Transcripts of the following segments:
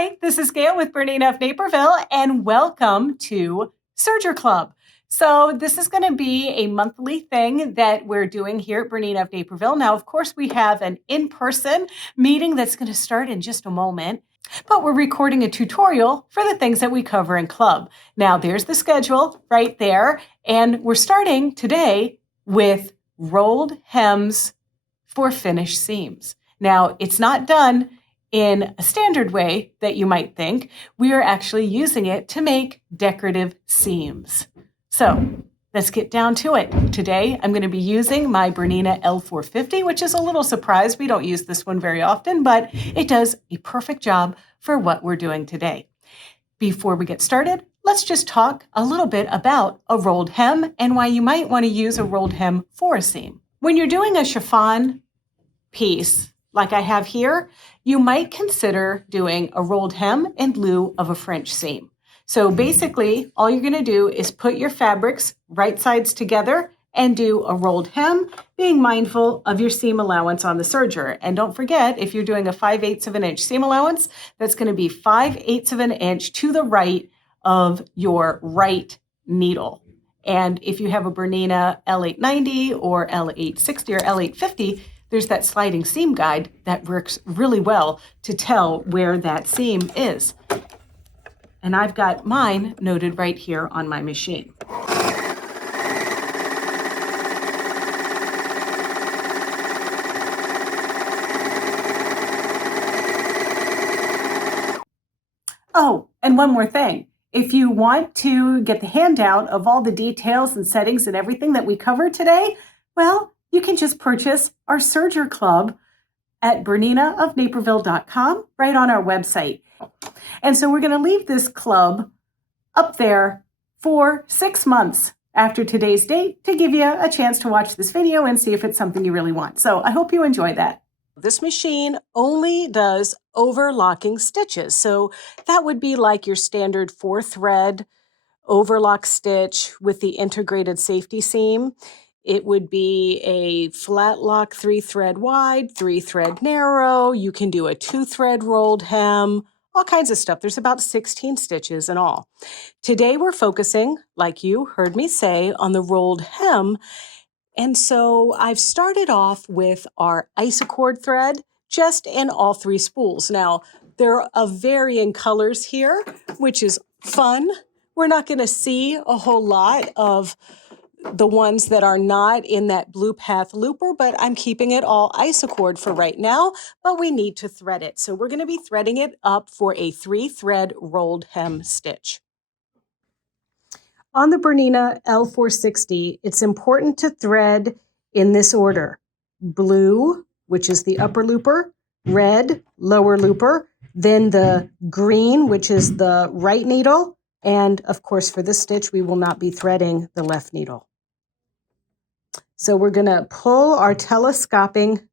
Hi, this is Gayle with Bernina of Naperville, and welcome to Serger Club. So this is going to be a monthly thing that we're doing here at Bernina of Naperville. Now, of course, we have an in-person meeting that's going to start in just a moment, but we're recording a tutorial for the things that we cover in club. Now, there's the schedule right there, and we're starting today with rolled hems for finished seams. Now, it's not done in a standard way that you might think. We are actually using it to make decorative seams. So let's get down to it. Today, I'm going to be using my Bernina L450, which is a little surprise. We don't use this one very often, but it does a perfect job for what we're doing today. Before we get started, let's just talk a little bit about a rolled hem and why you might want to use a rolled hem for a seam. When you're doing a chiffon piece, like I have here, you might consider doing a rolled hem in lieu of a French seam. So basically, all you're going to do is put your fabrics right sides together and do a rolled hem, being mindful of your seam allowance on the serger. And don't forget, if you're doing a 5/8 of an inch seam allowance, that's going to be 5/8 of an inch to the right of your right needle. And if you have a Bernina L890 or L860 or L850, there's that sliding seam guide that works really well to tell where that seam is. And I've got mine noted right here on my machine. Oh, and one more thing. If you want to get the handout of all the details and settings and everything that we covered today, well, you can just purchase our Serger Club at berninaofnaperville.com right on our website. And so we're going to leave this club up there for 6 months after today's date to give you a chance to watch this video and see if it's something you really want. So I hope you enjoy that. This machine only does overlocking stitches. So that would be like your standard 4-thread overlock stitch with the integrated safety seam. It would be a flat lock 3-thread wide, 3-thread narrow. You can do a 2-thread rolled hem, all kinds of stuff. There's about 16 stitches in all. Today we're focusing, like you heard me say, on the rolled hem. And so I've started off with our isocord thread just in all 3 spools. Now, they're of varying colors here, which is fun. We're not going to see a whole lot of the ones that are not in that blue path looper, but I'm keeping it all isocord for right now, but we need to thread it. So we're going to be threading it up for a 3-thread rolled hem stitch. On the Bernina L460, it's important to thread in this order: blue, which is the upper looper, red, lower looper, then the green, which is the right needle, and of course for this stitch we will not be threading the left needle. So we're going to pull our telescoping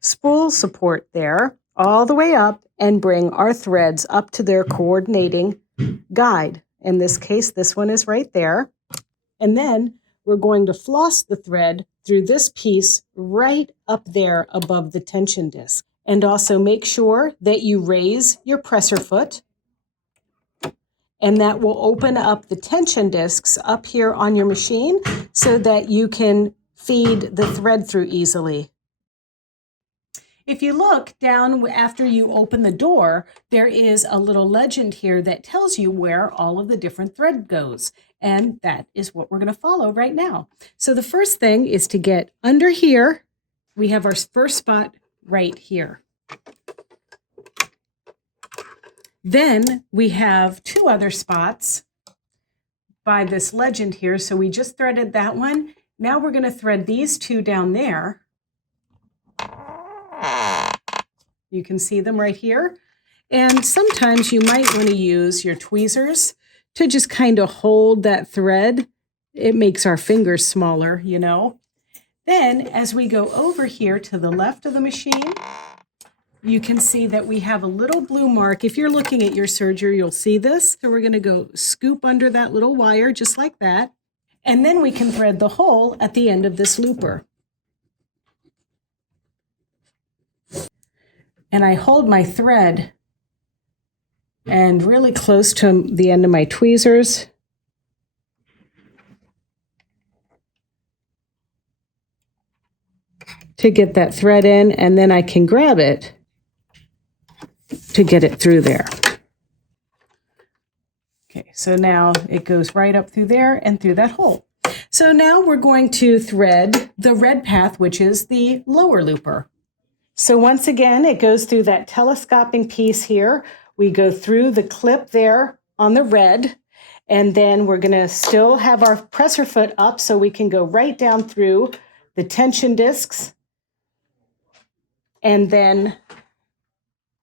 spool support there all the way up and bring our threads up to their coordinating guide. In this case, this one is right there. And then we're going to floss the thread through this piece right up there above the tension disc. And also make sure that you raise your presser foot, and that will open up the tension discs up here on your machine so that you can feed the thread through easily. If you look down after you open the door, there is a little legend here that tells you where all of the different thread goes. And that is what we're going to follow right now. So the first thing is to get under here. We have our first spot right here. Then we have 2 other spots by this legend here. So we just threaded that one. Now we're going to thread these 2 down there. You can see them right here. And sometimes you might want to use your tweezers to just kind of hold that thread. It makes our fingers smaller, you know. Then as we go over here to the left of the machine, you can see that we have a little blue mark. If you're looking at your serger, you'll see this. So we're going to go scoop under that little wire just like that. And then we can thread the hole at the end of this looper. And I hold my thread and really close to the end of my tweezers. To get that thread in, and then I can grab it to get it through there. Okay, so now it goes right up through there and through that hole. So now we're going to thread the red path, which is the lower looper. So once again, it goes through that telescoping piece here. We go through the clip there on the red, and then we're going to still have our presser foot up so we can go right down through the tension discs. And then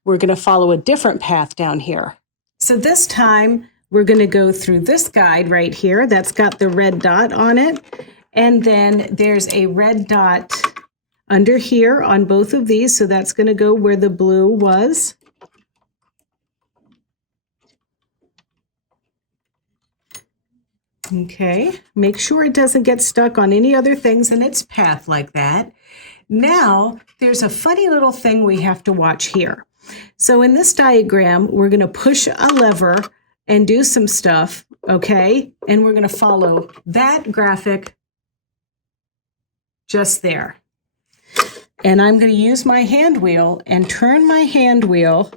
we're going to follow a different path down here. So this time we're going to go through this guide right here that's got the red dot on it. And then there's a red dot under here on both of these. So that's going to go where the blue was. Okay, make sure it doesn't get stuck on any other things in its path like that. Now, there's a funny little thing we have to watch here. So in this diagram, we're going to push a lever and do some stuff, okay? And we're going to follow that graphic just there. And I'm going to use my hand wheel and turn my hand wheel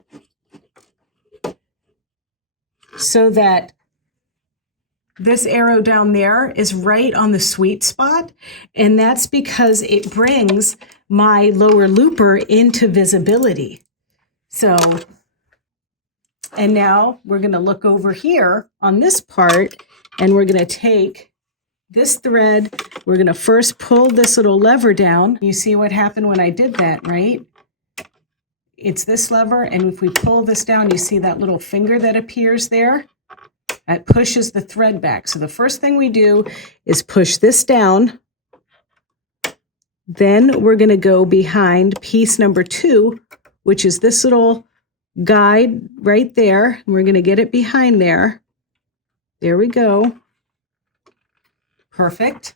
so that this arrow down there is right on the sweet spot, and that's because it brings my lower looper into visibility. So, and now we're going to look over here on this part, and we're going to take this thread. We're going to first pull this little lever down. You see what happened when I did that, right? It's this lever, and if we pull this down, you see that little finger that appears there? That pushes the thread back. So the first thing we do is push this down. Then we're going to go behind piece number 2, which is this little guide right there. We're going to get it behind there. There we go. Perfect.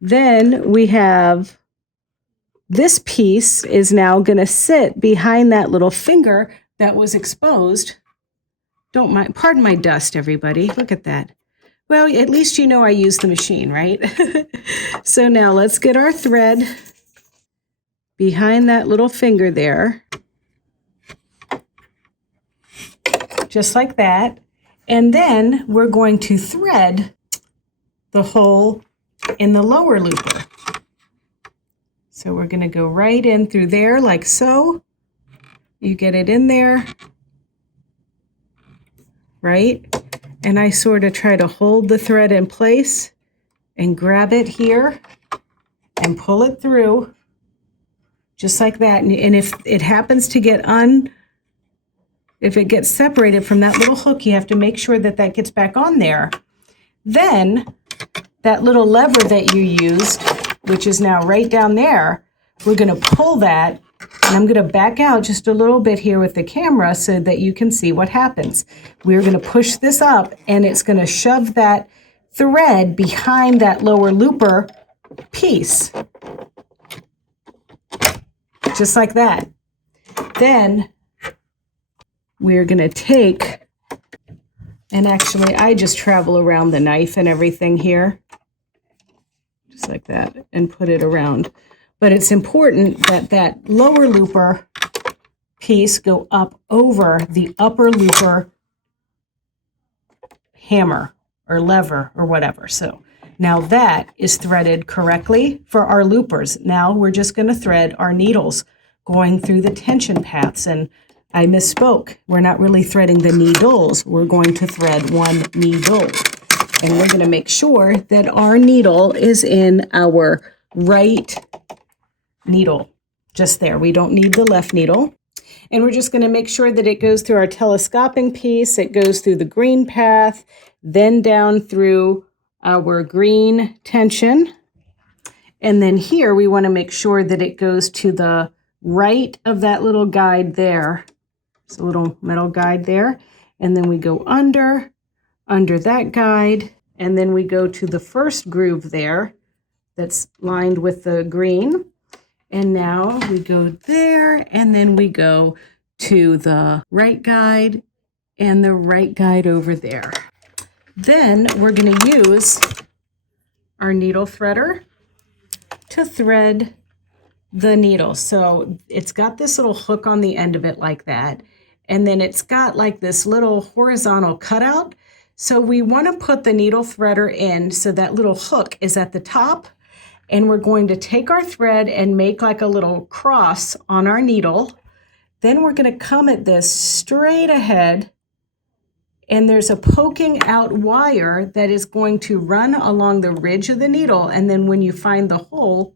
Then we have this piece is now going to sit behind that little finger that was exposed. Don't mind, pardon my dust, everybody. Look at that. Well, at least you know I use the machine, right? So now let's get our thread behind that little finger there. Just like that. And then we're going to thread the hole in the lower looper. So we're going to go right in through there like so. You get it in there. Right? And I sort of try to hold the thread in place and grab it here and pull it through just like that. And if it happens to get if it gets separated from that little hook, you have to make sure that that gets back on there. Then that little lever that you used, which is now right down there, we're going to pull that. And I'm going to back out just a little bit here with the camera so that you can see what happens. We're going to push this up, and it's going to shove that thread behind that lower looper piece. Just like that. Then we're going to take, and actually I just travel around the knife and everything here. Just like that, and put it around. But it's important that that lower looper piece go up over the upper looper hammer or lever or whatever. So now that is threaded correctly for our loopers. Now we're just going to thread our needles going through the tension paths. And I misspoke. We're not really threading the needles. We're going to thread one needle. And we're going to make sure that our needle is in our right needle, just there. We don't need the left needle. And we're just going to make sure that it goes through our telescoping piece, it goes through the green path, then down through our green tension. And then here we want to make sure that it goes to the right of that little guide there. It's a little metal guide there. And then we go under that guide, and then we go to the first groove there that's lined with the green. And now we go there, and then we go to the right guide and the right guide over there. Then we're going to use our needle threader to thread the needle. So it's got this little hook on the end of it like that. And then it's got like this little horizontal cutout. So we want to put the needle threader in so that little hook is at the top. And we're going to take our thread and make like a little cross on our needle. Then we're going to come at this straight ahead. And there's a poking out wire that is going to run along the ridge of the needle. And then when you find the hole,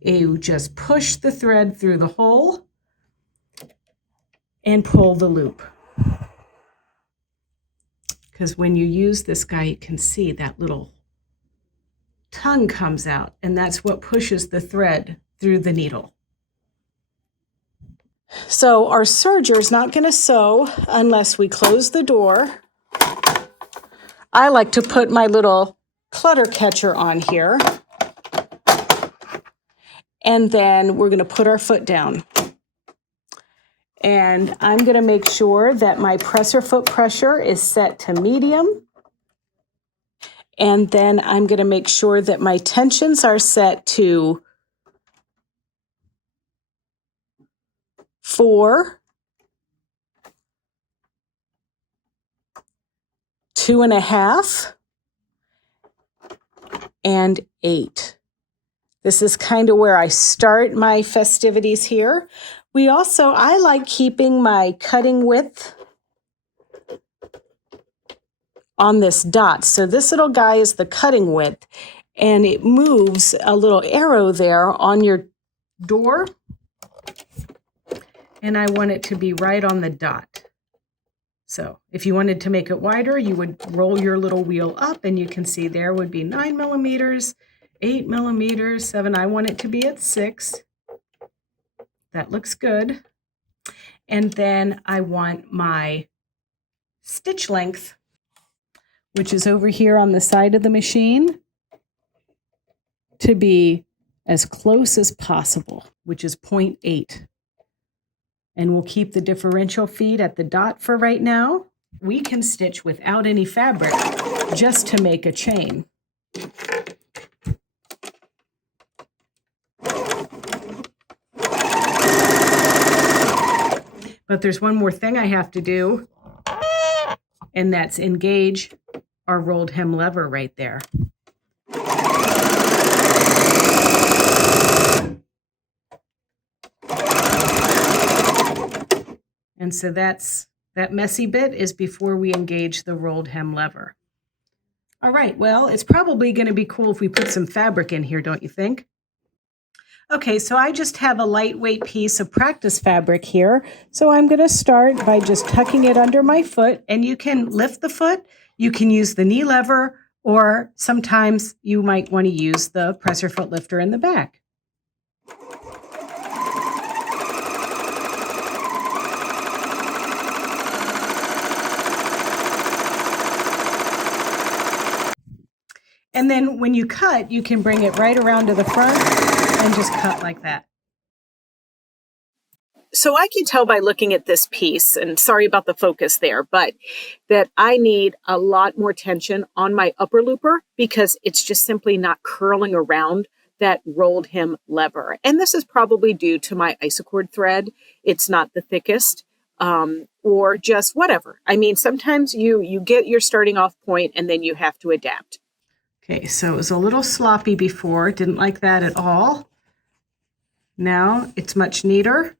you just push the thread through the hole and pull the loop. Because when you use this guy, you can see that little tongue comes out, and that's what pushes the thread through the needle. So our serger is not going to sew unless we close the door. I like to put my little clutter catcher on here. And then we're going to put our foot down. And I'm going to make sure that my presser foot pressure is set to medium. And then I'm going to make sure that my tensions are set to 4, 2.5, and 8. This is kind of where I start my festivities here. I like keeping my cutting width on this dot. So this little guy is the cutting width, and it moves a little arrow there on your door. And I want it to be right on the dot. So if you wanted to make it wider, you would roll your little wheel up, and you can see there would be 9 millimeters, 8 millimeters, 7. I want it to be at 6. That looks good. And then I want my stitch length, which is over here on the side of the machine, to be as close as possible, which is 0.8. And we'll keep the differential feet at the dot for right now. We can stitch without any fabric just to make a chain. But there's one more thing I have to do, and that's engage our rolled hem lever right there. And so that messy bit is before we engage the rolled hem lever. All right, well, it's probably going to be cool if we put some fabric in here, don't you think? Okay, so I just have a lightweight piece of practice fabric here. So I'm going to start by just tucking it under my foot, and you can lift the foot, you can use the knee lever, or sometimes you might want to use the presser foot lifter in the back. And then when you cut, you can bring it right around to the front and just cut like that. So I can tell by looking at this piece, and sorry about the focus there, but that I need a lot more tension on my upper looper because it's just simply not curling around that rolled hem lever. And this is probably due to my isocord thread. It's not the thickest, or just whatever. I mean, sometimes you get your starting off point and then you have to adapt. Okay, so it was a little sloppy before. Didn't like that at all. Now it's much neater.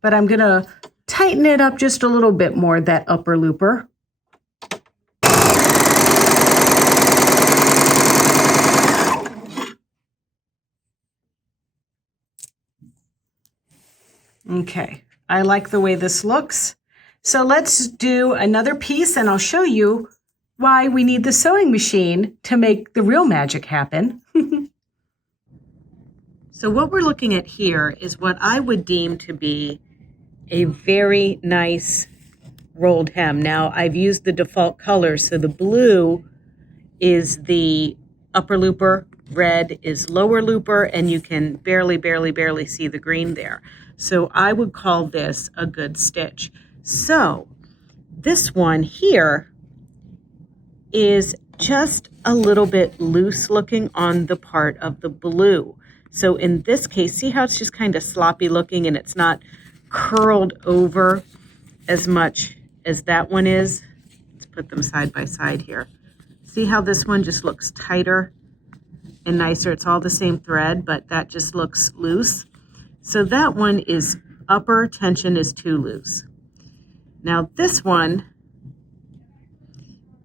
But I'm going to tighten it up just a little bit more, that upper looper. Okay, I like the way this looks. So let's do another piece, and I'll show you why we need the sewing machine to make the real magic happen. So what we're looking at here is what I would deem to be a very nice rolled hem. Now, I've used the default colors, so the blue is the upper looper, red is lower looper, and you can barely see the green there. So I would call this a good stitch. So this one here is just a little bit loose looking on the part of the blue. So in this case, see how it's just kind of sloppy looking and it's not curled over as much as that one is? Let's put them side by side here. See how this one just looks tighter and nicer? It's all the same thread, but that just looks loose. So that one is upper tension is too loose. Now this one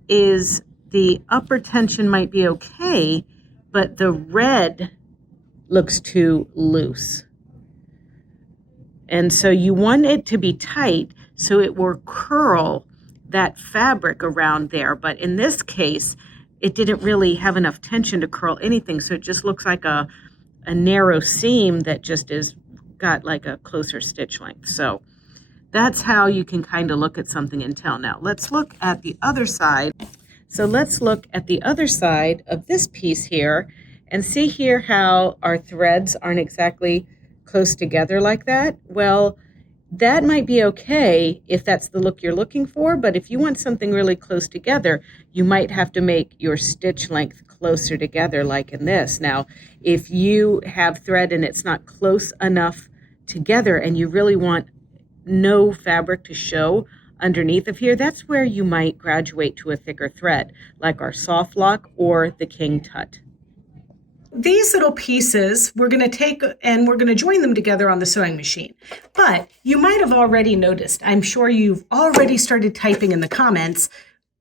is the upper tension might be okay, but the red looks too loose. And so you want it to be tight so it will curl that fabric around there. But in this case, it didn't really have enough tension to curl anything. So it just looks like a narrow seam that just is got like a closer stitch length. So that's how you can kind of look at something and tell. Now let's look at the other side. So let's look at the other side of this piece here and see here how our threads aren't exactly close together like that. Well, that might be okay if that's the look you're looking for, but if you want something really close together, you might have to make your stitch length closer together like in this. Now, if you have thread and it's not close enough together and you really want no fabric to show underneath of here, that's where you might graduate to a thicker thread, like our soft lock or the king tut. These little pieces we're going to take and we're going to join them together on the sewing machine. But you might have already noticed, I'm sure you've already started typing in the comments,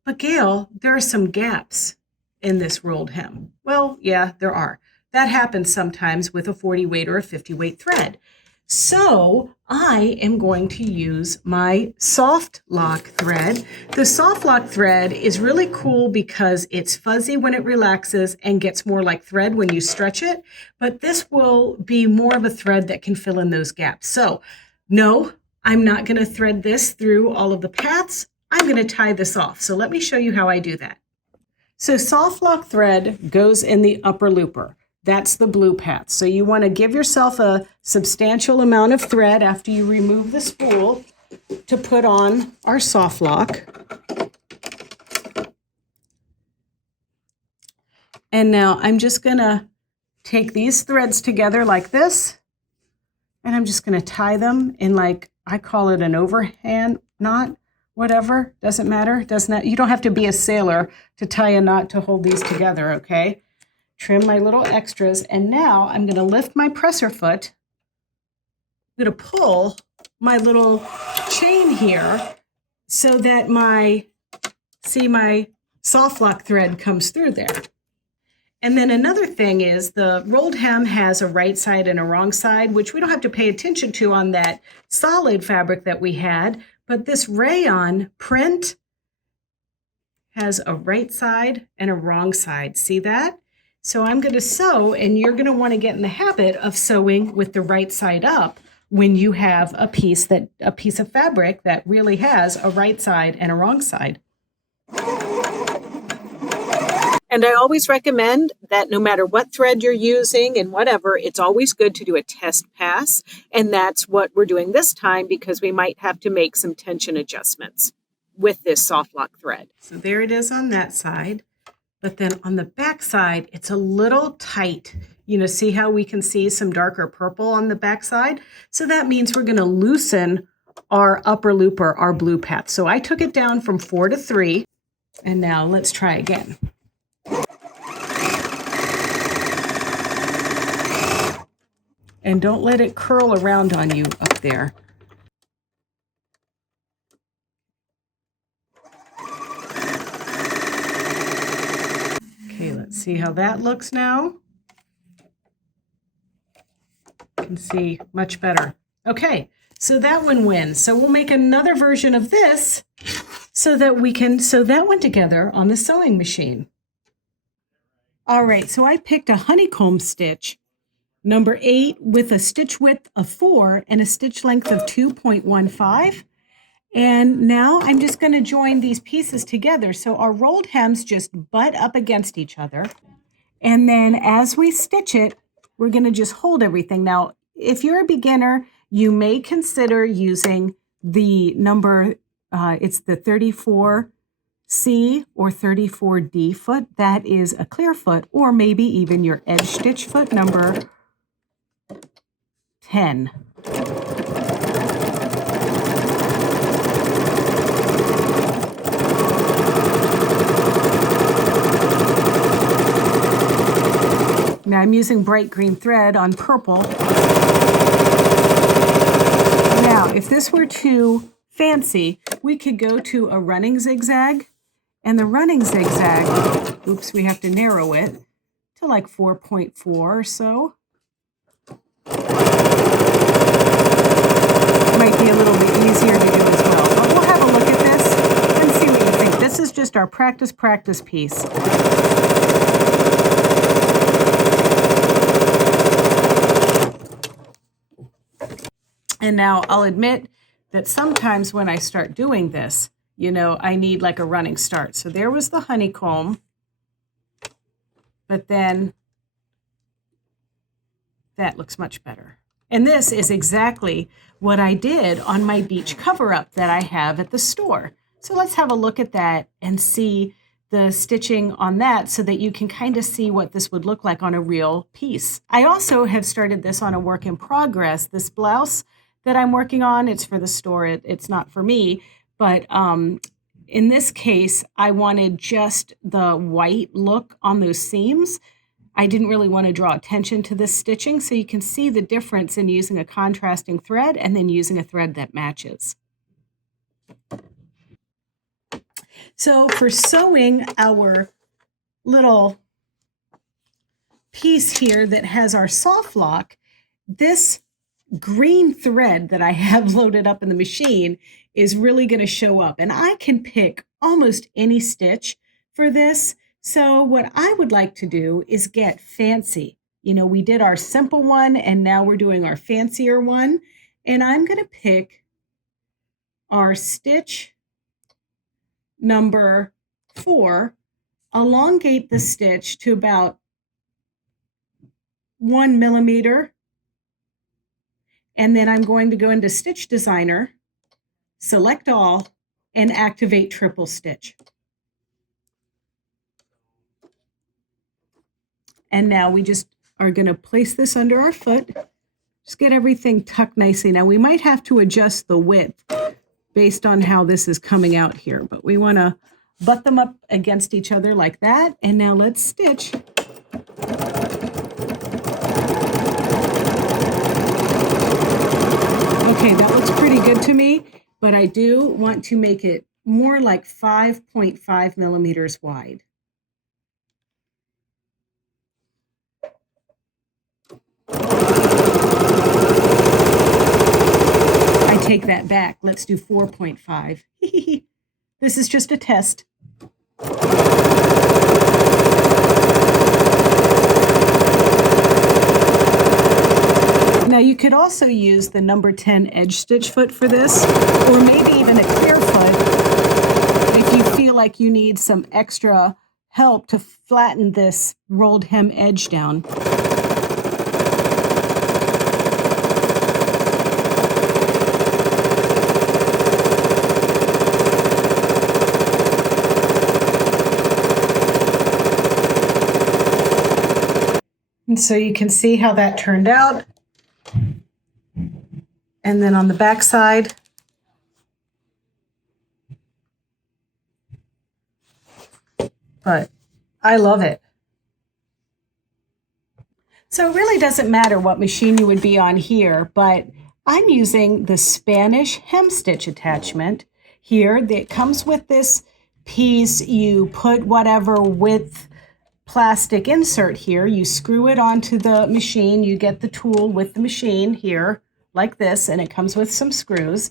but Gayle, there are some gaps in this rolled hem. Well, yeah, there are. That happens sometimes with a 40 weight or a 50 weight thread. So I am going to use my soft lock thread. The soft lock thread is really cool because it's fuzzy when it relaxes and gets more like thread when you stretch it. But this will be more of a thread that can fill in those gaps. So no, I'm not going to thread this through all of the paths. I'm going to tie this off. So let me show you how I do that. So soft lock thread goes in the upper looper. That's the blue path. So you want to give yourself a substantial amount of thread after you remove the spool to put on our soft lock. And now I'm just going to take these threads together like this, and I'm just going to tie them in, like, I call it an overhand knot, whatever, doesn't matter. You don't have to be a sailor to tie a knot to hold these together, okay? Trim my little extras, and now I'm going to lift my presser foot. I'm going to pull my little chain here so that my soft lock thread comes through there. And then another thing is the rolled hem has a right side and a wrong side, which we don't have to pay attention to on that solid fabric that we had, but this rayon print has a right side and a wrong side. See that? So I'm going to sew, and you're going to want to get in the habit of sewing with the right side up when you have a piece of fabric that really has a right side and a wrong side. And I always recommend that no matter what thread you're using and whatever, it's always good to do a test pass. And that's what we're doing this time because we might have to make some tension adjustments with this soft lock thread. So there it is on that side. But then on the back side, it's a little tight. You know, see how we can see some darker purple on the back side? So that means we're going to loosen our upper looper, our blue path. So I took it down from 4 to 3. And now let's try again. And don't let it curl around on you up there. Okay, let's see how that looks now. You can see much better. Okay, so that one wins. So we'll make another version of this so that we can sew that one together on the sewing machine. All right, so I picked a honeycomb stitch, number 8, with a stitch width of 4 and a stitch length of 2.15. And now I'm just going to join these pieces together. So our rolled hems just butt up against each other. And then as we stitch it, we're going to just hold everything. Now, if you're a beginner, you may consider using the number, it's the 34C or 34D foot. That is a clear foot, or maybe even your edge stitch foot number 10. Now I'm using bright green thread on purple. Now, if this were too fancy, we could go to a running zigzag. And the running zigzag, oops, we have to narrow it to like 4.4 or so. Might be a little bit easier to do as well. But we'll have a look at this and see what you think. This is just our practice piece. And now I'll admit that sometimes when I start doing this, you know, I need like a running start. So there was the honeycomb, but then that looks much better. And this is exactly what I did on my beach cover-up that I have at the store. So let's have a look at that and see the stitching on that so that you can kind of see what this would look like on a real piece. I also have started this on a work in progress. This blouse that I'm working on, it's for the store, it's not for me, but in this case, I wanted just the white look on those seams. I didn't really want to draw attention to this stitching, so you can see the difference in using a contrasting thread and then using a thread that matches. So for sewing our little piece here that has our soft lock, this green thread that I have loaded up in the machine is really going to show up. And I can pick almost any stitch for this. So what I would like to do is get fancy. You know, we did our simple one and now we're doing our fancier one. And I'm going to pick our stitch number 4, elongate the stitch to about 1 millimeter. And then I'm going to go into Stitch Designer, select all, and activate triple stitch. And now we just are going to place this under our foot. Just get everything tucked nicely. Now we might have to adjust the width based on how this is coming out here, but we want to butt them up against each other like that. And now let's stitch. Okay, that looks pretty good to me, but I do want to make it more like 5.5 millimeters wide. I take that back. Let's do 4.5. This is just a test. Now you could also use the number 10 edge stitch foot for this, or maybe even a clear foot if you feel like you need some extra help to flatten this rolled hem edge down. And so you can see how that turned out. And then on the back side, but I love it. So it really doesn't matter what machine you would be on here, but I'm using the Spanish Hemstitch attachment here that comes with this piece. You put whatever width plastic insert here, you screw it onto the machine, you get the tool with the machine here, like this, and it comes with some screws.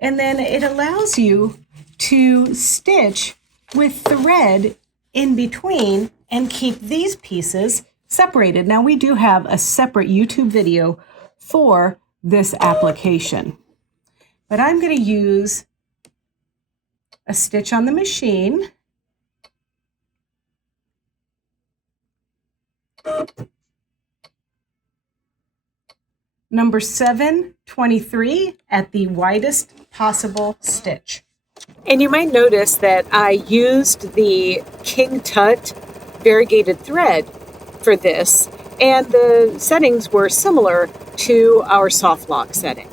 And then it allows you to stitch with thread in between and keep these pieces separated. Now we do have a separate YouTube video for this application, but I'm going to use a stitch on the machine. Number 7 23 at the widest possible stitch. And you might notice that I used the King Tut variegated thread for this, and the settings were similar to our soft lock setting.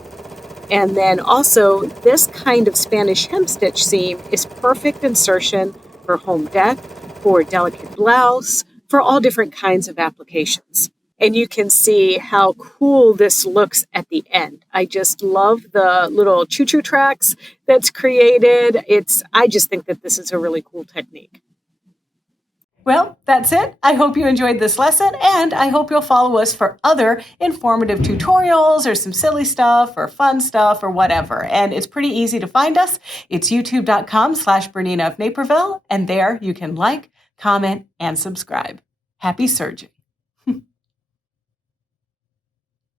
And then also, this kind of Spanish hemstitch seam is perfect insertion for home dec, for delicate blouse, for all different kinds of applications. And you can see how cool this looks at the end. I just love the little choo-choo tracks that's created. I just think that this is a really cool technique. Well, that's it. I hope you enjoyed this lesson, and I hope you'll follow us for other informative tutorials or some silly stuff or fun stuff or whatever. And it's pretty easy to find us. It's youtube.com/Bernina of Naperville, and there you can like, comment, and subscribe. Happy serging.